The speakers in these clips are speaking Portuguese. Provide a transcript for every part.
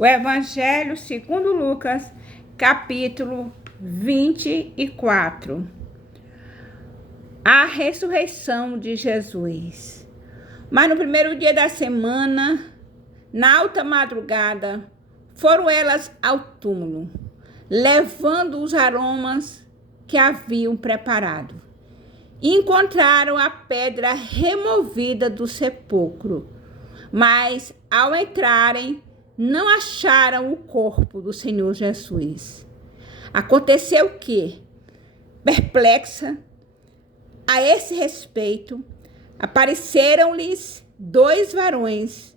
O Evangelho segundo Lucas, capítulo 24. A ressurreição de Jesus. Mas no primeiro dia da semana, na alta madrugada, foram elas ao túmulo, levando os aromas que haviam preparado. E encontraram a pedra removida do sepulcro, mas ao entrarem, não acharam o corpo do Senhor Jesus. Aconteceu que, perplexa a esse respeito, apareceram-lhes 2 varões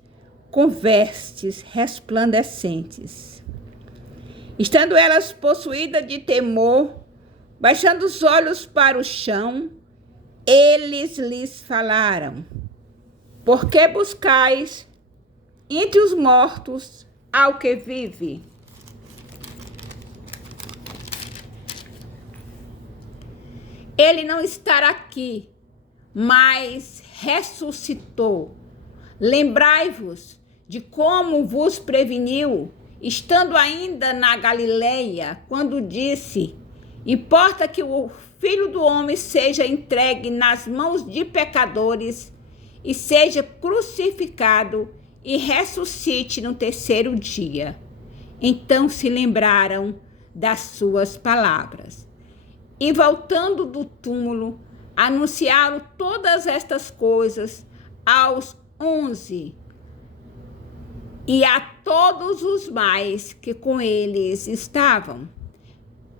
com vestes resplandecentes. Estando elas possuídas de temor, baixando os olhos para o chão, eles lhes falaram: por que buscais entre os mortos ao que vive? Ele não está aqui, mas ressuscitou. Lembrai-vos de como vos preveniu, estando ainda na Galileia, quando disse: importa que o Filho do Homem seja entregue nas mãos de pecadores e seja crucificado e ressuscite no 3º dia. Então se lembraram das suas palavras. E voltando do túmulo, anunciaram todas estas coisas aos 11 e a todos os mais que com eles estavam.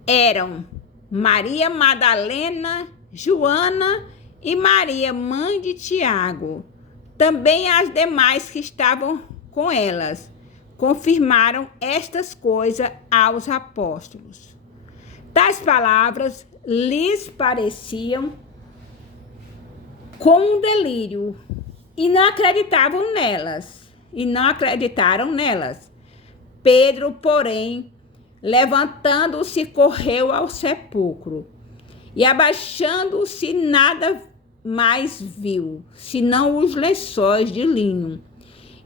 Eram Maria Madalena, Joana e Maria, mãe de Tiago. Também as demais que estavam com elas confirmaram estas coisas aos apóstolos. Tais palavras lhes pareciam com um delírio e não acreditaram nelas. Pedro, porém, levantando-se, correu ao sepulcro e, abaixando-se, nada mais viu, senão os lençóis de linho,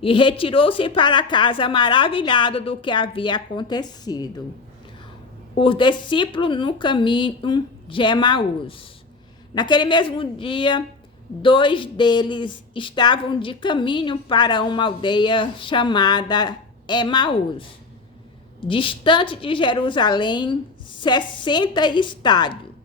e retirou-se para casa maravilhado do que havia acontecido. Os discípulos no caminho de Emaús. Naquele mesmo dia, 2 deles estavam de caminho para uma aldeia chamada Emaús, distante de Jerusalém, 60 estádios.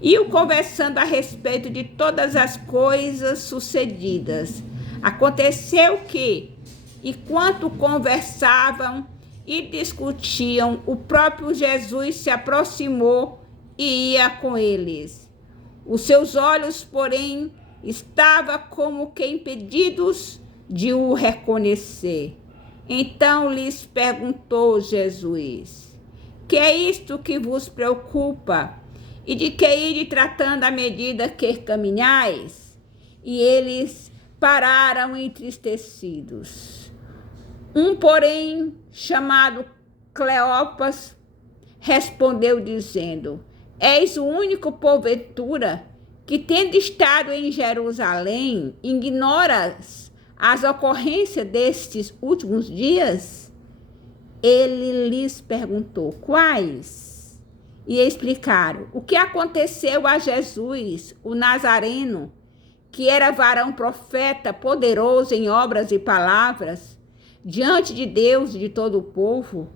Iam conversando a respeito de todas as coisas sucedidas. Aconteceu que, enquanto conversavam e discutiam, o próprio Jesus se aproximou e ia com eles. Os seus olhos, porém, estavam como que impedidos de o reconhecer. Então lhes perguntou Jesus: que é isto que vos preocupa? E de que ide tratando à medida que caminhais? E eles pararam entristecidos. Um, porém, chamado Cleopas, respondeu dizendo: és o único, porventura, que tendo estado em Jerusalém, ignoras as ocorrências destes últimos dias? Ele lhes perguntou: quais? E explicaram o que aconteceu a Jesus, o Nazareno, que era varão profeta, poderoso em obras e palavras, diante de Deus e de todo o povo,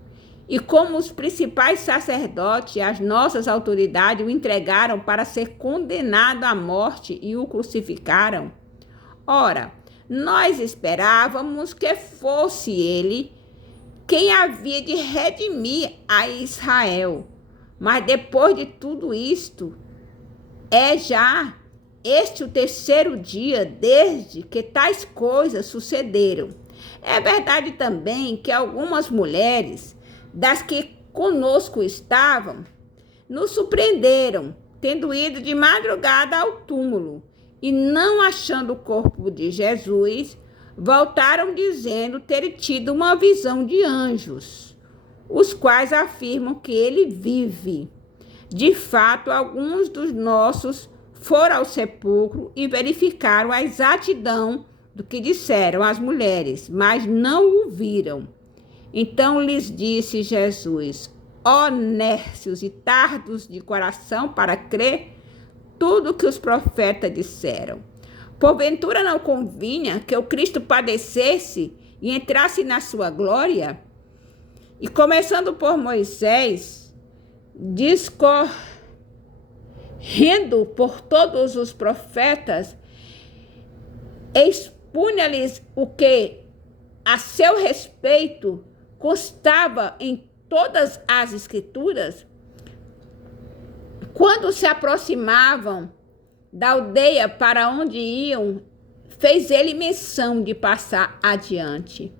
e como os principais sacerdotes e as nossas autoridades o entregaram para ser condenado à morte e o crucificaram. Ora, nós esperávamos que fosse ele quem havia de redimir a Israel. Mas depois de tudo isto, é já este o 3º dia desde que tais coisas sucederam. É verdade também que algumas mulheres, das que conosco estavam, nos surpreenderam, tendo ido de madrugada ao túmulo, e não achando o corpo de Jesus, voltaram dizendo ter tido uma visão de anjos, os quais afirmam que ele vive. De fato, alguns dos nossos foram ao sepulcro e verificaram a exatidão do que disseram as mulheres, mas não o viram. Então lhes disse Jesus: ó nércios e tardos de coração para crer tudo que os profetas disseram. Porventura não convinha que o Cristo padecesse e entrasse na sua glória? E começando por Moisés, discorrendo por todos os profetas, expunha-lhes o que a seu respeito constava em todas as Escrituras. Quando se aproximavam da aldeia para onde iam, fez ele menção de passar adiante.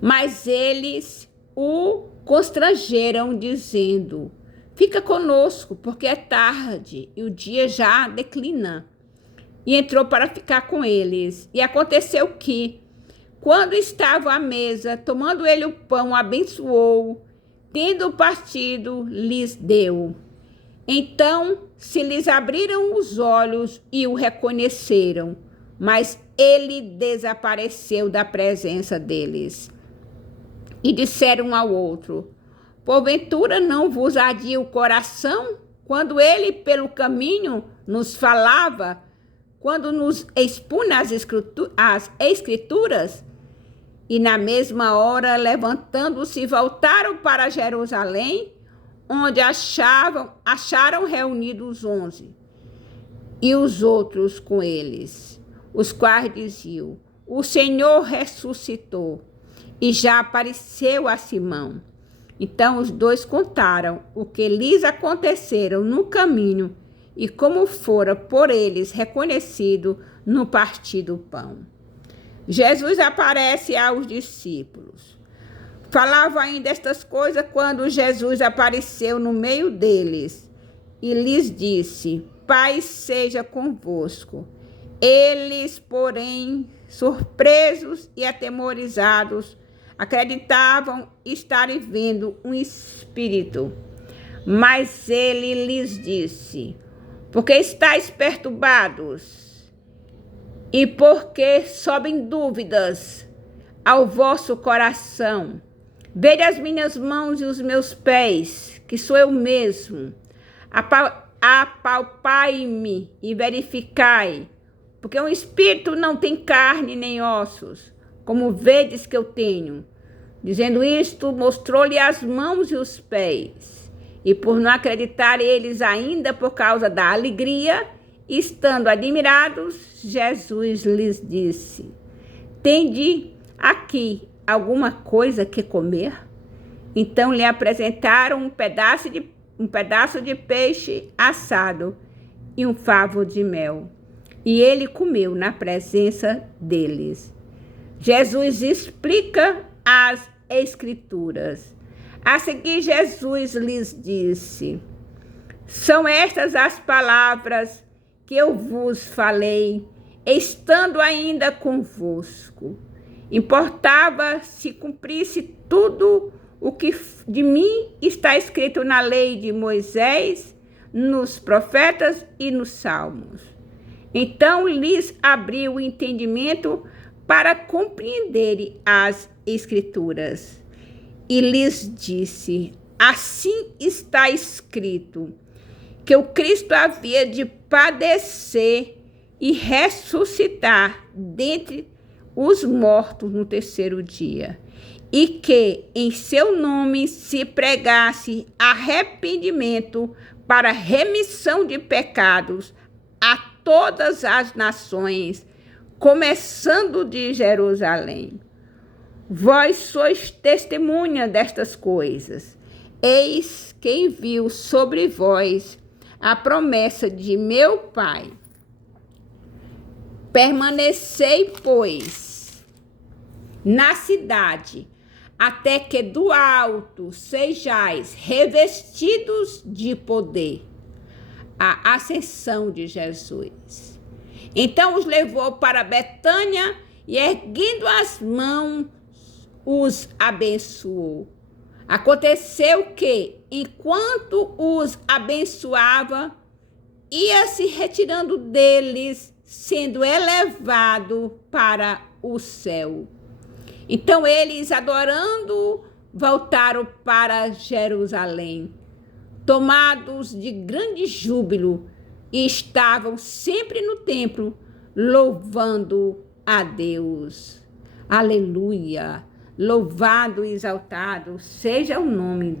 Mas eles o constrangeram, dizendo: fica conosco, porque é tarde e o dia já declina. E entrou para ficar com eles. E aconteceu que, quando estavam à mesa, tomando ele o pão, abençoou, tendo partido, lhes deu. Então se lhes abriram os olhos e o reconheceram, mas ele desapareceu da presença deles. E disseram um ao outro: porventura não vos ardia o coração quando ele pelo caminho nos falava, quando nos expunha as Escrituras? E na mesma hora, levantando-se, voltaram para Jerusalém, onde acharam reunidos 11, e os outros com eles, os quais diziam: o Senhor ressuscitou, e já apareceu a Simão. Então os dois contaram o que lhes aconteceram no caminho, e como fora por eles reconhecido no partir do pão. Jesus aparece aos discípulos. Falava ainda estas coisas quando Jesus apareceu no meio deles e lhes disse: paz seja convosco. Eles, porém, surpresos e atemorizados, acreditavam estarem vendo um espírito. Mas ele lhes disse: por que estáis perturbados? E por que sobem dúvidas ao vosso coração? Vede as minhas mãos e os meus pés, que sou eu mesmo. Apalpai-me e verificai, porque um espírito não tem carne nem ossos, como vedes que eu tenho. Dizendo isto, mostrou-lhe as mãos e os pés. E por não acreditar eles ainda por causa da alegria, estando admirados, Jesus lhes disse: tende aqui alguma coisa que comer? Então lhe apresentaram um pedaço de peixe assado e um favo de mel. E ele comeu na presença deles. Jesus explica as Escrituras. A seguir, Jesus lhes disse: são estas as palavras que eu vos falei, estando ainda convosco. Importava se cumprisse tudo o que de mim está escrito na lei de Moisés, nos profetas e nos salmos. Então lhes abriu o entendimento para compreenderem as Escrituras. E lhes disse: assim está escrito, que o Cristo havia de padecer e ressuscitar dentre os mortos no terceiro dia, e que em seu nome se pregasse arrependimento para remissão de pecados a todas as nações, começando de Jerusalém. Vós sois testemunha destas coisas. Eis que envio sobre vós a promessa de meu Pai. Permanecei, pois, na cidade, até que do alto sejais revestidos de poder. A ascensão de Jesus. Então os levou para Betânia e, erguendo as mãos, os abençoou. Aconteceu que, enquanto os abençoava, ia se retirando deles, sendo elevado para o céu. Então eles, adorando, voltaram para Jerusalém, tomados de grande júbilo, e estavam sempre no templo, louvando a Deus. Aleluia! Louvado e exaltado seja o nome